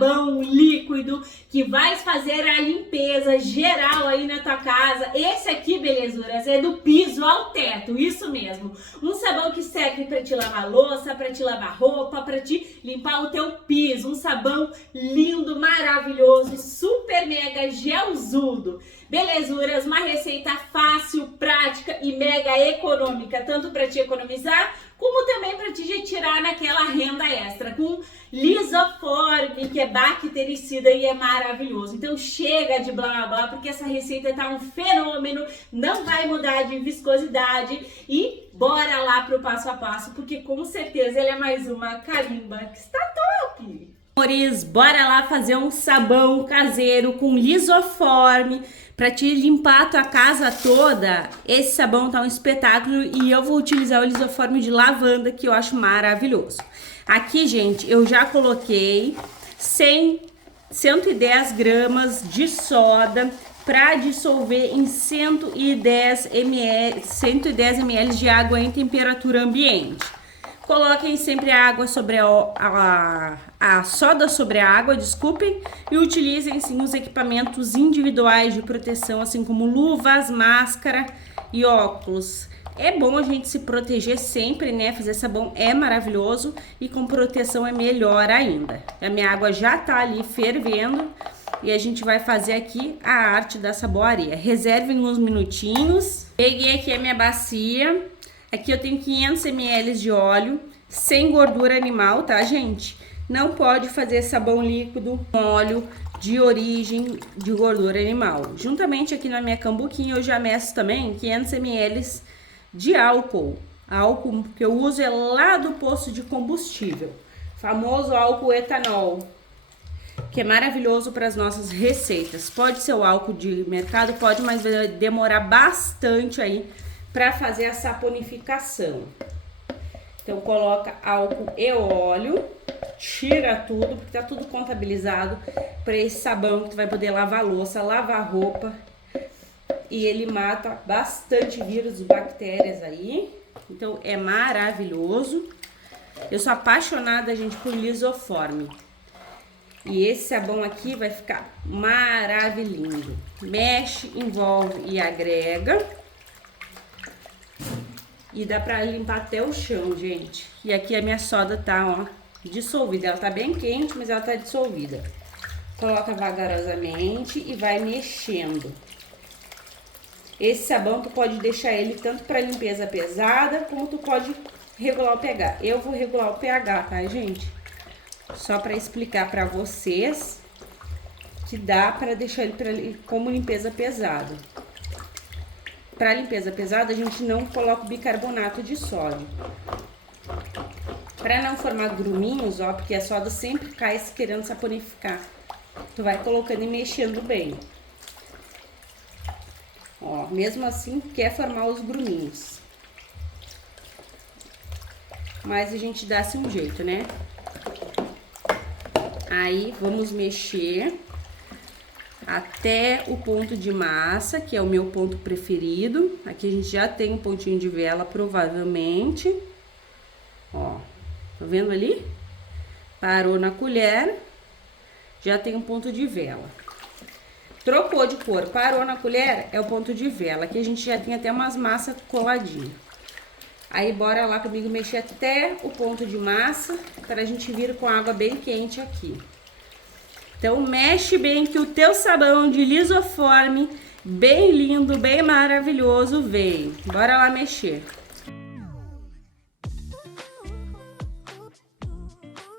sabão líquido que vai fazer a limpeza geral aí na tua casa. Esse aqui, belezuras, é do piso ao teto, isso mesmo. Um sabão que serve para te lavar louça, para te lavar roupa, para te limpar o teu piso. Um sabão lindo, maravilhoso, super mega gelzudo. Belezuras, uma receita fácil, prática e mega econômica, tanto para te economizar, como também para te retirar naquela renda extra, com lisoforme, que é bactericida e é maravilhoso. Então chega de blá blá blá, porque essa receita tá um fenômeno, não vai mudar de viscosidade e bora lá pro passo a passo, porque com certeza ele é mais uma carimba que está top! Amores, bora lá fazer um sabão caseiro com lisoforme para te limpar a tua casa toda. Esse sabão tá um espetáculo e eu vou utilizar o lisoforme de lavanda, que eu acho maravilhoso. Aqui, gente, eu já coloquei 110 gramas de soda para dissolver em 110 ml de água em temperatura ambiente. Coloquem sempre a água sobre a soda sobre a água, desculpem, e utilizem sim os equipamentos individuais de proteção, assim como luvas, máscara e óculos. É bom a gente se proteger sempre, né? Fazer sabão é maravilhoso e com proteção é melhor ainda. A minha água já tá ali fervendo e a gente vai fazer aqui a arte da saboaria. Reservem uns minutinhos. Peguei aqui a minha bacia. Aqui eu tenho 500 ml de óleo, sem gordura animal, tá, gente? Não pode fazer sabão líquido com óleo de origem de gordura animal. Juntamente aqui na minha cambuquinha eu já meço também 500 ml de álcool. Álcool que eu uso é lá do posto de combustível, famoso álcool etanol, que é maravilhoso para as nossas receitas. Pode ser o álcool de mercado, pode, mas vai demorar bastante aí para fazer a saponificação. Então coloca álcool e óleo, tira tudo, porque tá tudo contabilizado para esse sabão que tu vai poder lavar louça, lavar roupa, e ele mata bastante vírus e bactérias aí. Então é maravilhoso. Eu sou apaixonada, gente, por lisoforme. E esse sabão aqui vai ficar maravilhoso. Mexe, envolve e agrega. E dá pra limpar até o chão, gente. E aqui a minha soda tá, ó, dissolvida. Ela tá bem quente, mas ela tá dissolvida. Coloca vagarosamente e vai mexendo. Esse sabão tu pode deixar ele tanto pra limpeza pesada, como tu pode regular o pH. Eu vou regular o pH, tá, gente? Só pra explicar pra vocês que dá pra deixar ele como limpeza pesada. Para limpeza pesada, a gente não coloca o bicarbonato de sódio. Para não formar gruminhos, ó, porque a soda sempre cai querendo saponificar. Tu vai colocando e mexendo bem. Ó, mesmo assim, quer formar os gruminhos. Mas a gente dá assim um jeito, né? Aí, vamos mexer até o ponto de massa, que é o meu ponto preferido. Aqui a gente já tem um pontinho de vela, provavelmente. Ó, tá vendo ali? Parou na colher, já tem um ponto de vela. Trocou de cor, parou na colher, é o ponto de vela. Aqui a gente já tem até umas massas coladinhas. Aí bora lá comigo mexer até o ponto de massa, para a gente vir com água bem quente aqui. Então mexe bem que o teu sabão de lisoforme, bem lindo, bem maravilhoso, veio. Bora lá mexer.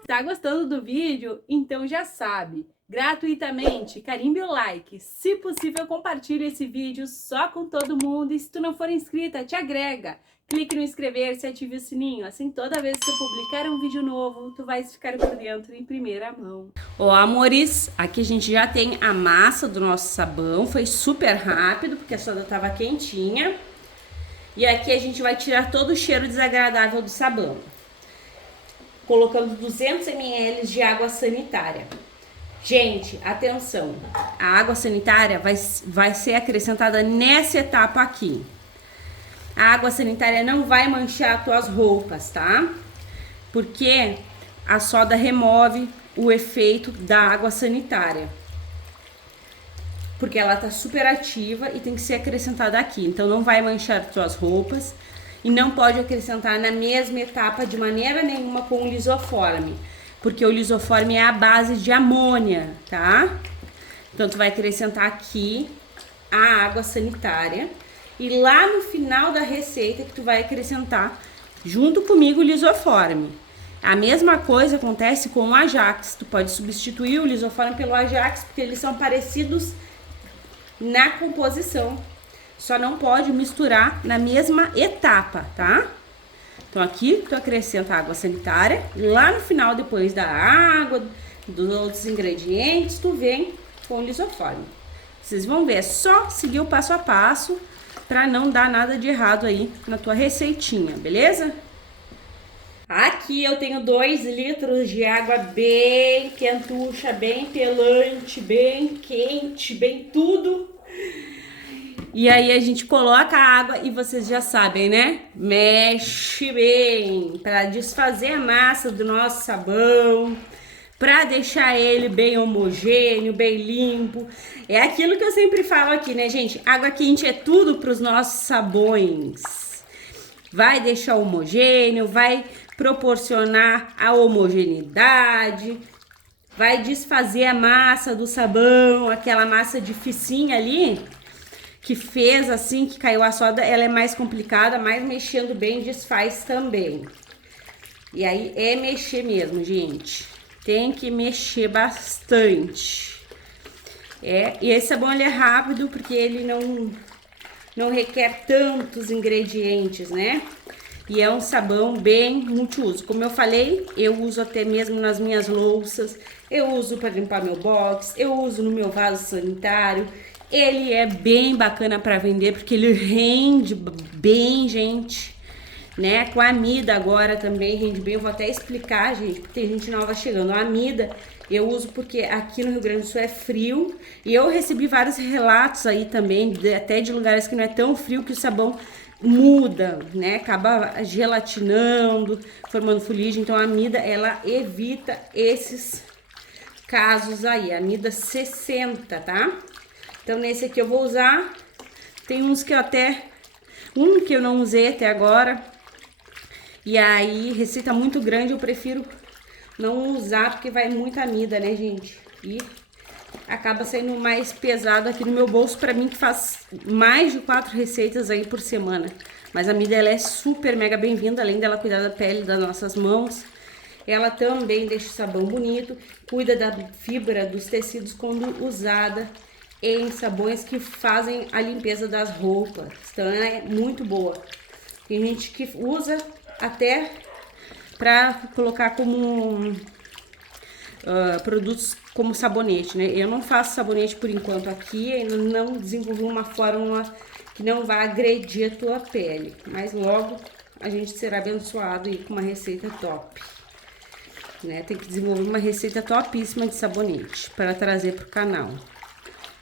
Tá gostando do vídeo? Então já sabe, gratuitamente, carimbe o like. Se possível, compartilhe esse vídeo só com todo mundo. E se tu não for inscrita, te agrega. Clique no inscrever-se e ative o sininho. Assim, toda vez que eu publicar um vídeo novo, tu vais ficar por dentro em primeira mão. Ó, amores, aqui a gente já tem a massa do nosso sabão. Foi super rápido, porque a soda tava quentinha. E aqui a gente vai tirar todo o cheiro desagradável do sabão. Colocando 200 ml de água sanitária. Gente, atenção. A água sanitária vai ser acrescentada nessa etapa aqui. A água sanitária não vai manchar as tuas roupas, tá? Porque a soda remove o efeito da água sanitária. Porque ela tá super ativa e tem que ser acrescentada aqui. Então não vai manchar suas roupas e não pode acrescentar na mesma etapa de maneira nenhuma com o lisoforme. Porque o lisoforme é a base de amônia, tá? Então tu vai acrescentar aqui a água sanitária e lá no final da receita que tu vai acrescentar junto comigo o lisoforme. A mesma coisa acontece com o Ajax. Tu pode substituir o lisoforme pelo Ajax porque eles são parecidos na composição. Só não pode misturar na mesma etapa, tá? Então aqui tu acrescenta a água sanitária, lá no final, depois da água, dos outros ingredientes, tu vem com o lisoforme. Vocês vão ver, é só seguir o passo a passo para não dar nada de errado aí na tua receitinha, beleza? Aqui eu tenho 2 litros de água bem quentucha, bem pelante, bem quente, bem tudo. E aí a gente coloca a água e vocês já sabem, né? Mexe bem para desfazer a massa do nosso sabão, para deixar ele bem homogêneo, bem limpo. É aquilo que eu sempre falo aqui, né, gente? Água quente é tudo para os nossos sabões. Vai deixar homogêneo, vai proporcionar a homogeneidade, vai desfazer a massa do sabão, aquela massa de ficinha ali, que fez assim, que caiu a soda, ela é mais complicada, mas mexendo bem desfaz também. E aí é mexer mesmo, gente. Tem que mexer bastante. E esse sabão ele é rápido porque ele não requer tantos ingredientes, né? E é um sabão bem multiuso. Como eu falei, eu uso até mesmo nas minhas louças, eu uso para limpar meu box, eu uso no meu vaso sanitário. Ele é bem bacana para vender porque ele rende bem, gente, né? Com a Amida agora também rende bem. Eu vou até explicar, gente, porque tem gente nova chegando. A Amida eu uso porque aqui no Rio Grande do Sul é frio e eu recebi vários relatos aí também, até de lugares que não é tão frio que o sabão muda, né? Acaba gelatinando, formando fuligem. Então a Amida ela evita esses casos aí. A Amida 60, tá? Então, nesse aqui eu vou usar. Tem uns que eu até... Um que eu não usei até agora. E aí, receita muito grande, eu prefiro não usar, porque vai muita amida, né, gente? E acaba saindo mais pesado aqui no meu bolso, pra mim que faz mais de 4 receitas aí por semana. Mas a amida, ela é super mega bem-vinda, além dela cuidar da pele das nossas mãos. Ela também deixa o sabão bonito, cuida da fibra dos tecidos quando usada em sabões que fazem a limpeza das roupas. Então ela é muito boa. Tem gente que usa até para colocar como produtos como sabonete, né? Eu não faço sabonete por enquanto aqui, ainda não desenvolvi uma fórmula que não vai agredir a tua pele, mas logo a gente será abençoado aí com uma receita top, né? Tem que desenvolver uma receita topíssima de sabonete para trazer pro canal.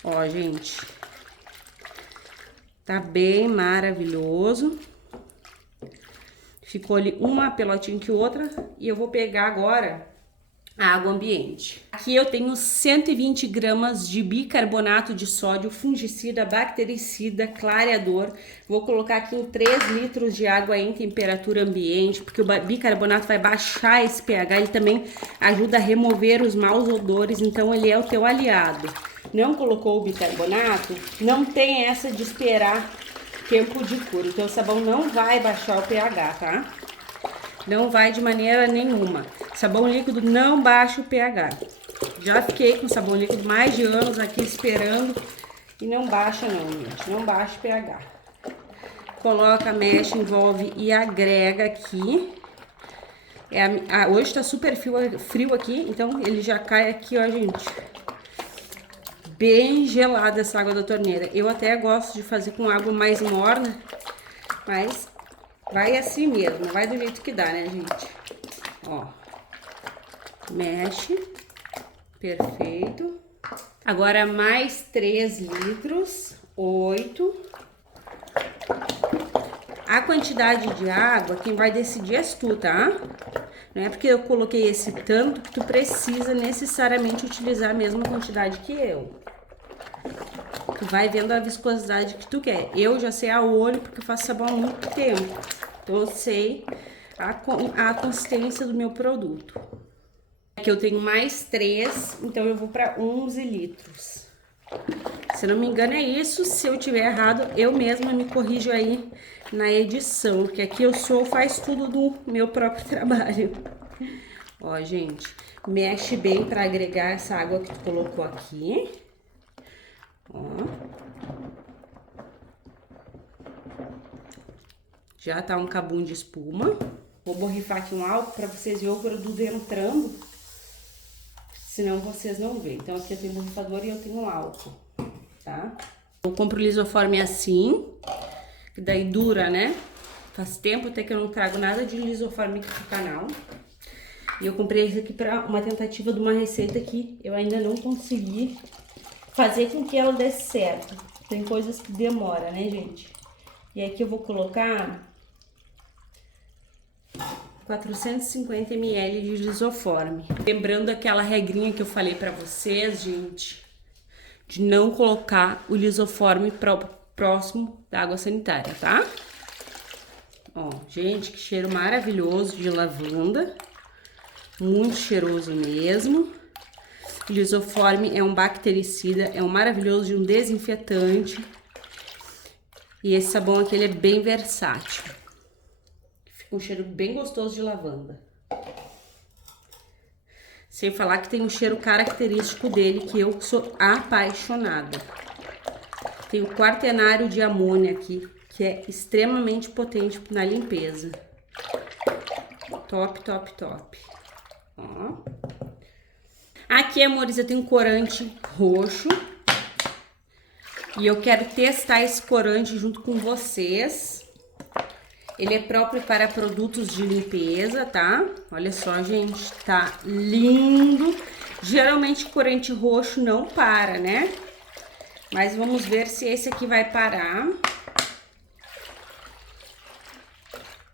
Ó, gente, tá bem maravilhoso. Ficou ali uma pelotinha que outra. E eu vou pegar agora a água ambiente. Aqui eu tenho 120 gramas de bicarbonato de sódio, fungicida, bactericida, clareador. Vou colocar aqui em 3 litros de água em temperatura ambiente, porque o bicarbonato vai baixar esse pH. Ele também ajuda a remover os maus odores, então ele é o teu aliado. Não colocou o bicarbonato, não tem essa de esperar tempo de cura. Então o sabão não vai baixar o pH, tá? Não vai de maneira nenhuma. Sabão líquido não baixa o pH. Já fiquei com sabão líquido mais de anos aqui esperando e não baixa não, gente. Não baixa o pH. Coloca, mexe, envolve e agrega aqui. Hoje tá super frio aqui, então ele já cai aqui, ó, gente. Bem gelada essa água da torneira. Eu até gosto de fazer com água mais morna, mas vai assim mesmo, vai do jeito que dá, né, gente? Ó, mexe, perfeito. Agora mais 3 litros, 8. A quantidade de água, quem vai decidir és tu, tá? Não é porque eu coloquei esse tanto que tu precisa necessariamente utilizar a mesma quantidade que eu. Tu vai vendo a viscosidade que tu quer. Eu já sei a olho porque eu faço sabão há muito tempo. Então eu sei a consistência do meu produto. Aqui eu tenho mais 3, então eu vou para 11 litros. Se não me engano é isso. Se eu tiver errado, eu mesma me corrijo aí na edição, porque aqui eu faz tudo do meu próprio trabalho. Ó, gente, mexe bem para agregar essa água que tu colocou aqui. Ó. Já tá um cabum de espuma. Vou borrifar aqui um álcool para vocês verem o produto entrando, senão vocês não veem. Então aqui eu tenho borrifador e eu tenho álcool, tá? Eu compro lisoforme assim, que daí dura, né? Faz tempo até que eu não trago nada de lisoforme aqui pro canal. E eu comprei esse aqui para uma tentativa de uma receita que eu ainda não consegui fazer com que ela desse certo. Tem coisas que demora, né, gente? E aqui eu vou colocar 450 ml de lisoforme. Lembrando aquela regrinha que eu falei pra vocês, gente, de não colocar o lisoforme próximo da água sanitária, tá? Ó, gente, que cheiro maravilhoso de lavanda. Muito cheiroso mesmo. O lisoforme é um bactericida, é um maravilhoso de um desinfetante. E esse sabão aqui, ele é bem versátil. Fica um cheiro bem gostoso de lavanda. Sem falar que tem um cheiro característico dele, que eu sou apaixonada. Tem o quaternário de amônia aqui, que é extremamente potente na limpeza. Top, top, top. Ó. Aqui, amores, eu tenho um corante roxo. E eu quero testar esse corante junto com vocês. Ele é próprio para produtos de limpeza, tá? Olha só, gente, tá lindo. Geralmente corante roxo não para, né? Mas vamos ver se esse aqui vai parar.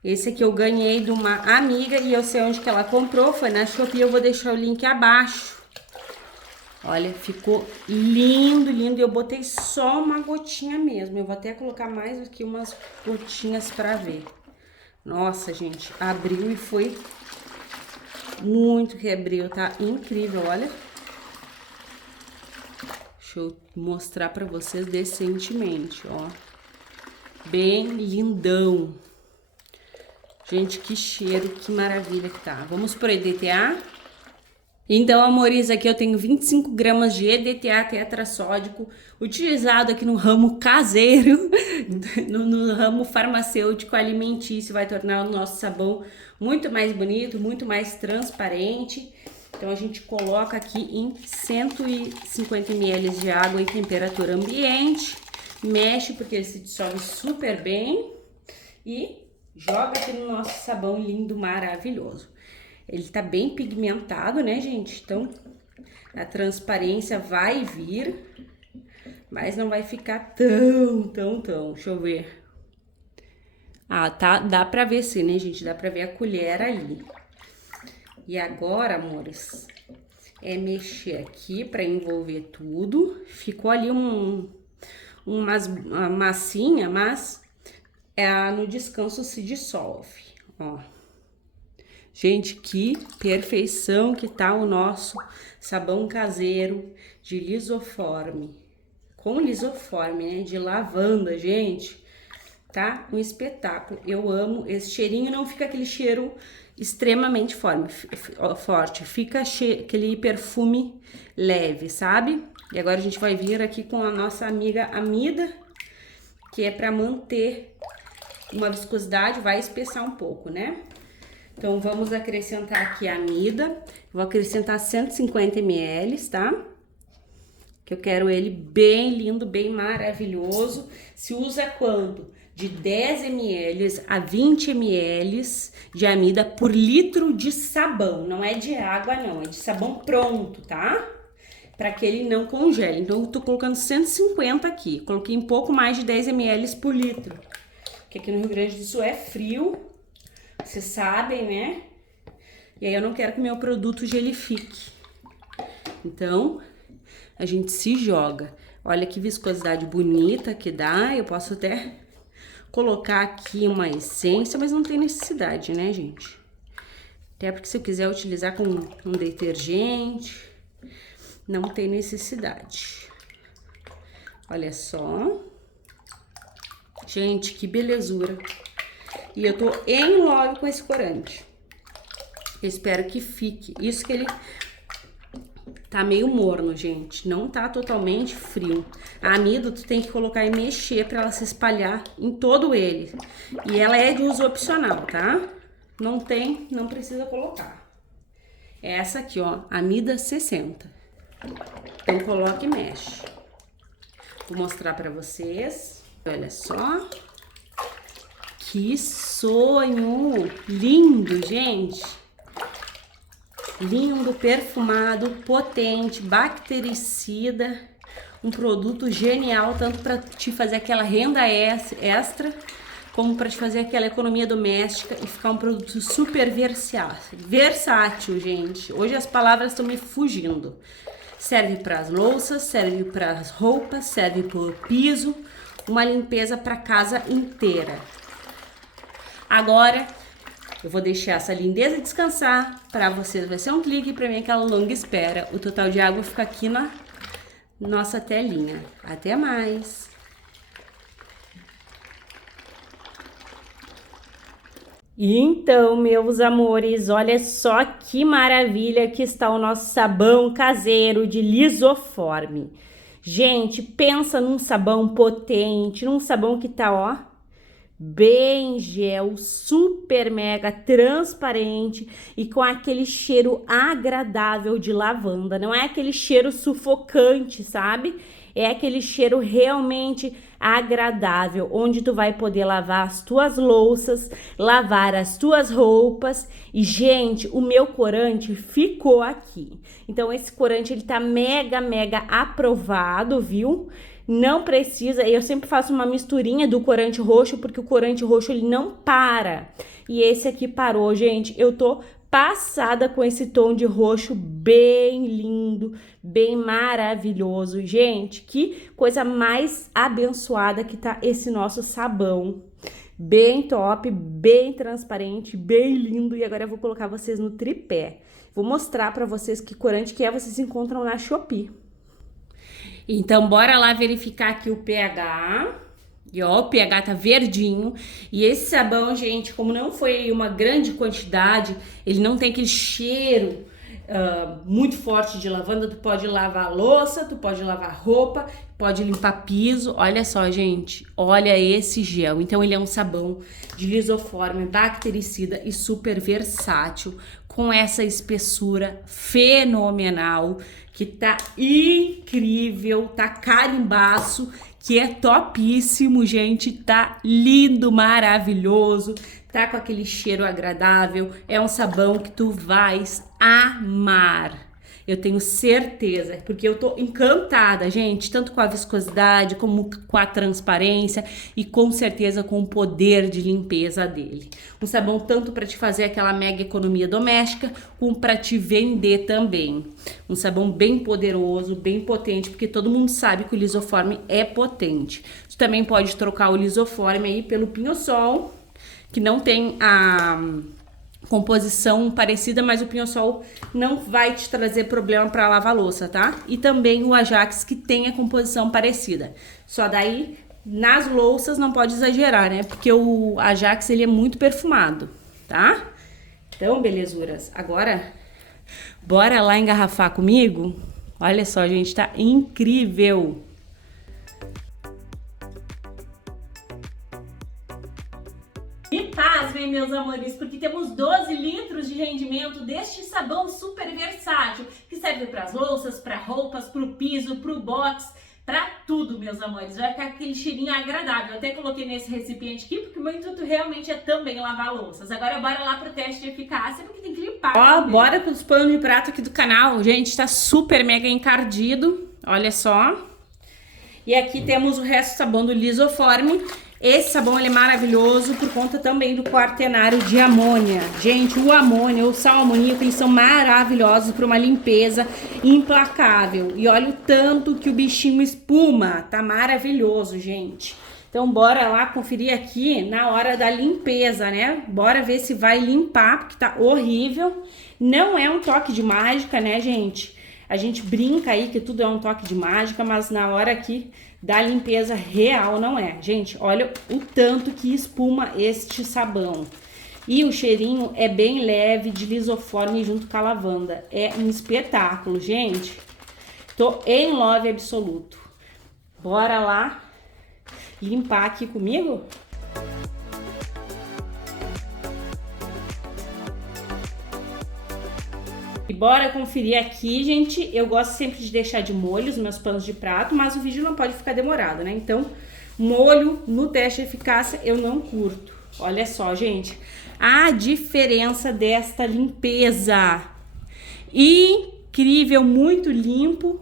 Esse aqui eu ganhei de uma amiga e eu sei onde que ela comprou, foi na Shopee, eu vou deixar o link abaixo. Olha, ficou lindo, lindo. Eu botei só uma gotinha mesmo. Eu vou até colocar mais aqui umas gotinhas pra ver. Nossa, gente, abriu e foi muito que abriu, tá? Incrível, olha. Deixa eu mostrar pra vocês decentemente, ó. Bem lindão. Gente, que cheiro, que maravilha que tá. Vamos pro EDTA? Então, amores, aqui eu tenho 25 gramas de EDTA tetrassódico, utilizado aqui no ramo caseiro, no ramo farmacêutico alimentício, vai tornar o nosso sabão muito mais bonito, muito mais transparente. Então, a gente coloca aqui em 150 ml de água em temperatura ambiente, mexe porque ele se dissolve super bem e joga aqui no nosso sabão lindo, maravilhoso. Ele tá bem pigmentado, né, gente? Então, a transparência vai vir, mas não vai ficar tão. Deixa eu ver. Ah, tá, dá pra ver sim, né, gente? Dá pra ver a colher ali. E agora, amores, é mexer aqui pra envolver tudo. Ficou ali uma massinha, mas no descanso se dissolve, ó. Gente, que perfeição que tá o nosso sabão caseiro de lisoforme. Com lisoforme, né? De lavanda, gente. Tá? Um espetáculo. Eu amo esse cheirinho. Não fica aquele cheiro extremamente forte. Fica aquele perfume leve, sabe? E agora a gente vai vir aqui com a nossa amiga Amida, que é pra manter uma viscosidade, vai espessar um pouco, né? Então, vamos acrescentar aqui a amida. Vou acrescentar 150 ml, tá? Que eu quero ele bem lindo, bem maravilhoso. Se usa quanto? De 10 ml a 20 ml de amida por litro de sabão. Não é de água, não. É de sabão pronto, tá? Para que ele não congele. Então, eu tô colocando 150 aqui. Coloquei um pouco mais de 10 ml por litro. porque aqui no Rio Grande do Sul é frio, vocês sabem, né? E aí eu não quero que meu produto gelifique. Então, a gente se joga. Olha que viscosidade bonita que dá. Eu posso até colocar aqui uma essência, mas não tem necessidade, né, gente? Até porque se eu quiser utilizar com um detergente, não tem necessidade. Olha só. Gente, que belezura. E eu tô em love com esse corante. Eu espero que fique. Isso que ele tá meio morno, gente. Não tá totalmente frio. A amido tu tem que colocar e mexer pra ela se espalhar em todo ele. E ela é de uso opcional, tá? Não precisa colocar. É essa aqui, ó, Amida 60. Então coloca e mexe. Vou mostrar pra vocês. Olha só. Que sonho! Lindo, gente! Lindo, perfumado, potente, bactericida. Um produto genial, tanto para te fazer aquela renda extra, como para te fazer aquela economia doméstica e ficar um produto super versátil, gente. Hoje as palavras estão me fugindo. Serve para as louças, serve para as roupas, serve para o piso, uma limpeza para a casa inteira. Agora eu vou deixar essa lindeza descansar. Para vocês vai ser um clique, para mim aquela longa espera. O total de água fica aqui na nossa telinha. Até mais! Então, meus amores, olha só que maravilha que está o nosso sabão caseiro de Lisoforme. Gente, pensa num sabão potente, num sabão que tá, ó, bem gel, super mega transparente e com aquele cheiro agradável de lavanda. Não é aquele cheiro sufocante, sabe? É aquele cheiro realmente agradável, onde tu vai poder lavar as tuas louças, lavar as tuas roupas. E, gente, o meu corante ficou aqui. Então, esse corante, ele tá mega aprovado, viu? Não precisa, eu sempre faço uma misturinha do corante roxo, porque o corante roxo, ele não para. E esse aqui parou, gente. Eu tô passada com esse tom de roxo bem lindo, bem maravilhoso. Gente, que coisa mais abençoada que tá esse nosso sabão. Bem top, bem transparente, bem lindo. E agora eu vou colocar vocês no tripé. Vou mostrar pra vocês que corante que é, vocês encontram na Shopee. Então, bora lá verificar aqui o pH. E ó, o pH tá verdinho. E esse sabão, gente, como não foi uma grande quantidade, ele não tem aquele cheiro muito forte de lavanda. Tu pode lavar a louça, tu pode lavar roupa, pode limpar piso. Olha só, gente, olha esse gel. Então, ele é um sabão de Lisoforme, bactericida e super versátil, com essa espessura fenomenal, que tá incrível, tá carimbaço, que é topíssimo, gente, tá lindo, maravilhoso, tá com aquele cheiro agradável, é um sabão que tu vais amar. Eu tenho certeza, porque eu tô encantada, gente, tanto com a viscosidade, como com a transparência e com certeza com o poder de limpeza dele. Um sabão tanto para te fazer aquela mega economia doméstica, como para te vender também. Um sabão bem poderoso, bem potente, porque todo mundo sabe que o Lisoforme é potente. Tu também pode trocar o Lisoforme aí pelo Pinho-Sol, que não tem a composição parecida, mas o Pinho-Sol não vai te trazer problema para lavar louça, tá? E também o Ajax, que tem a composição parecida. Só daí, nas louças não pode exagerar, né? Porque o Ajax, ele é muito perfumado, tá? Então, belezuras, agora bora lá engarrafar comigo? Olha só, gente, tá incrível! E pasmem, meus amores, porque temos 12 litros de rendimento deste sabão super versátil, que serve para as louças, para roupas, para o piso, para o box, para tudo, meus amores. Vai ficar aquele cheirinho agradável. Eu até coloquei nesse recipiente aqui, porque o meu intuito realmente é também lavar louças. Agora bora lá pro teste de eficácia, porque tem que limpar. Ó, bora pros panos de prato aqui do canal. Gente, tá super mega encardido, olha só. E aqui temos o resto do sabão do Lisoforme. Esse sabão ele é maravilhoso por conta também do quaternário de amônia. Gente, o amônia, o sal amoníaco, eles são maravilhosos para uma limpeza implacável. E olha o tanto que o bichinho espuma, tá maravilhoso, gente. Então bora lá conferir aqui na hora da limpeza, né? Bora ver se vai limpar, porque tá horrível. Não é um toque de mágica, né, gente? A gente brinca aí que tudo é um toque de mágica, mas na hora aqui da limpeza real não é. Gente, olha o tanto que espuma este sabão. E o cheirinho é bem leve, de lisoforme junto com a lavanda. É um espetáculo, gente. Tô em love absoluto. Bora lá limpar aqui comigo? E bora conferir aqui, gente. Eu gosto sempre de deixar de molho os meus panos de prato, mas o vídeo não pode ficar demorado, né? Então, molho no teste de eficácia eu não curto. Olha só, gente, a diferença desta limpeza. Incrível, muito limpo,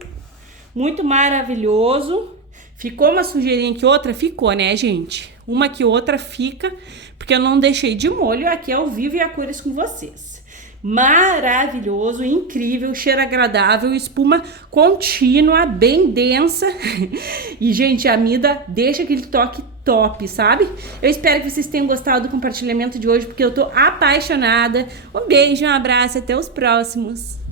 muito maravilhoso. Ficou uma sujeirinha que outra? Ficou, né, gente? Uma que outra fica, porque eu não deixei de molho aqui ao vivo e a cores com vocês. Maravilhoso, incrível, cheiro agradável, espuma contínua, bem densa. E, gente, a Mida deixa aquele toque top, sabe? Eu espero que vocês tenham gostado do compartilhamento de hoje, porque eu tô apaixonada. Um beijo, um abraço, até os próximos.